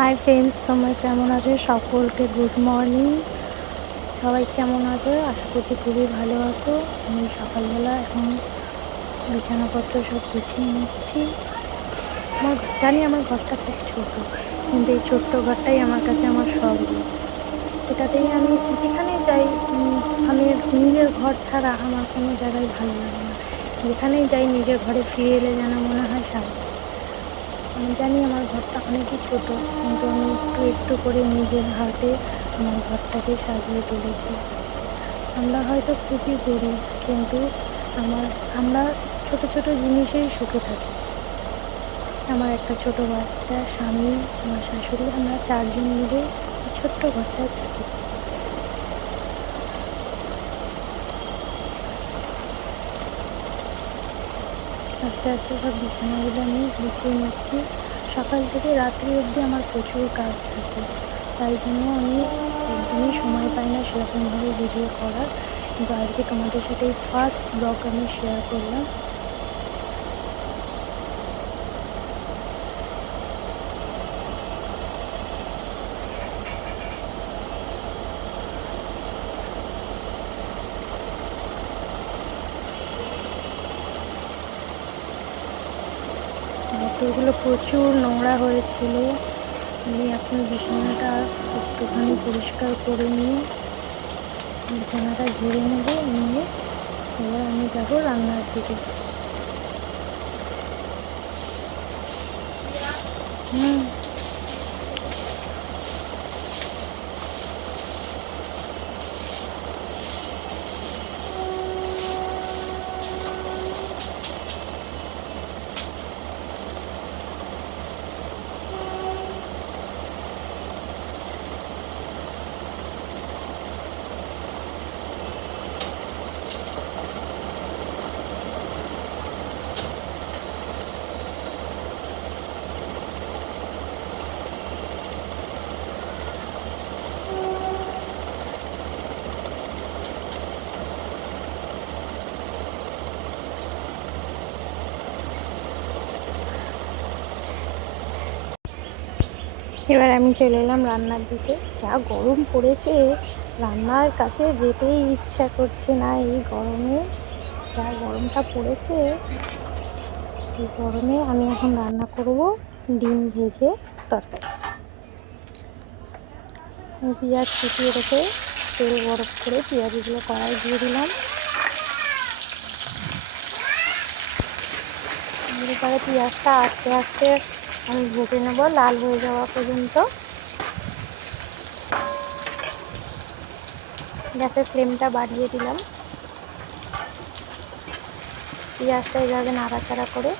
Hi friends তোমরা কেমন আছো? সকলকে গুড মর্নিং সবাই কেমন আছো? আশা করছি খুবই ভালো আছো। আমি সকালবেলা এখন বিছানাপত্র সব গুছিয়ে নিচ্ছি। আমার জানি আমার ঘরটা খুব ছোট, কিন্তু এই ছোট্ট ঘরটাই আমার কাছে আমার স্বর্গ এটাতেই আমি যেখানে যাই আমি নিজের ঘর ছাড়া আমার কোনো জায়গায় ভালো লাগে না। যেখানেই যাই, নিজের ঘরে ফিরে এলে যেন মনে হয় শান্তি। আমি জানি আমার ঘরটা অনেকই ছোট, কিন্তু আমি একটু একটু করে নিজের হাতে আমার ঘরটাকে সাজিয়ে তুলেছি। আমরা হয়তো খুবই গরিব, কিন্তু আমার, আমরা ছোট ছোট জিনিসেই সুখে থাকি। আমার একটা ছোট বাচ্চা, স্বামী, আমার শাশুড়ি, আমরা চারজন মিলে ছোট্ট ঘরটায় থাকি। আস্তে আস্তে সব বিছানাগুলো আমি গুছিয়ে নিচ্ছি। সকাল থেকে রাত্রি অবধি আমার প্রচুর কাজ থাকে। তাই জন্য আমি একদমই সময় পাই না সেরকমভাবে ভিডিও করার। কিন্তু আজকে তোমাদের সাথে এই ফার্স্ট ব্লগ আমি শেয়ার করলাম। এগুলো প্রচুর নোংরা হয়েছিল। আমি এখন বিছানাটা একটুখানি পরিষ্কার করে নিয়ে বিছানাটা ঝেড়ে নেব, নিয়ে এবার আমি যাব রান্নার দিকে। হুম। এবার আমি চলে এলাম রান্নার দিকে। যা গরম পড়েছে, রান্নার কাছে যেতেই ইচ্ছা করছে না এই গরমে। যা গরমটা পড়েছে, এই গরমে আমি এখন রান্না করব ডিম ভেজে তরকারি। পেঁয়াজ কুচিয়ে রেখে তেল বরফ করে পেঁয়াজগুলো কড়াই দিয়ে দিলাম। এরপরে পেঁয়াজটা আস্তে আস্তে আমি ভেজে নেব, লাল হয়ে যাওয়া পর্যন্ত। গ্যাসের ফ্লেমটা বাড়িয়ে দিলাম। পেঁয়াজটা এইভাবে নাড়াচাড়া করে,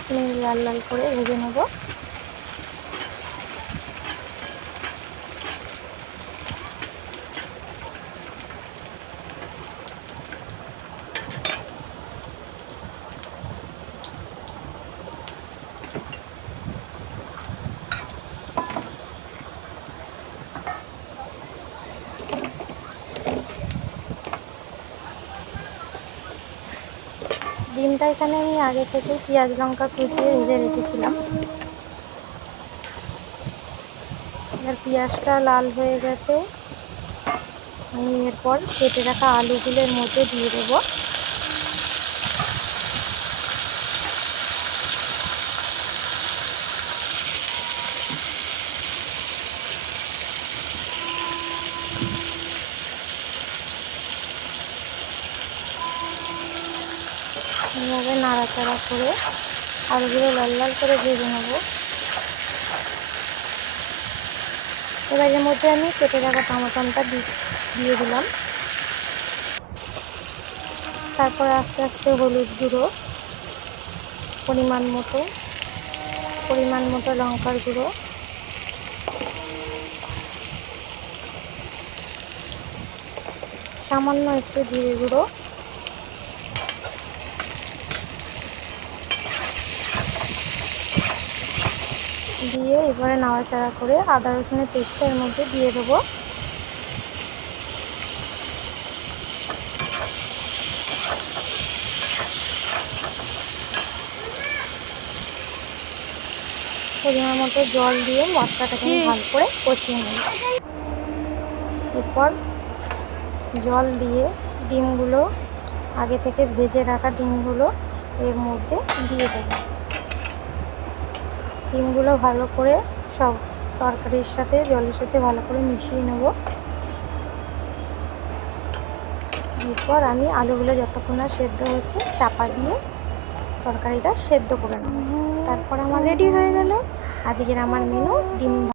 লাল লাল করে ভেজে নেব। ডিমটা এখানে আমি আগে থেকে পেঁয়াজ লঙ্কা কুচিয়ে ভেজে রেখেছিলাম। এবার পেঁয়াজটা লাল হয়ে গেছে। আমি এরপর কেটে রাখা আলুগুলোর মধ্যে দিয়ে দেবো। এইভাবে নাড়াচাড়া করে আলুগুলো লাল লাল করে ভেজে নেব। এবার এর মধ্যে আমি কেটে রাখা টমাটমটা দিয়ে দিলাম। তারপর আস্তে আস্তে হলুদ গুঁড়ো, পরিমাণ মতো পরিমাণ মতো লঙ্কার গুঁড়ো। সামান্য একটু জিরে গুঁড়ো। দিয়ে এবারে নাড়াচাড়া করে আদা রসুনের পেস্টটা এর মধ্যে দিয়ে দেবো। পরিমাণ মতো জল দিয়ে মশলাটাকে ভালো করে কষিয়ে নেব। এরপর জল দিয়ে ডিমগুলো আগে থেকে ভেজে রাখা ডিমগুলো এর মধ্যে দিয়ে দেবো। ডিমগুলো ভালো করে সব তরকারির সাথে, জলের সাথে ভালো করে মিশিয়ে নেব। এরপর আমি আলুগুলো যতক্ষণ না সেদ্ধ হচ্ছে, চাপা দিয়ে তরকারিটা সেদ্ধ করে নেব। তারপর আমার রেডি হয়ে গেল। আজকের আমার মেনু ডিম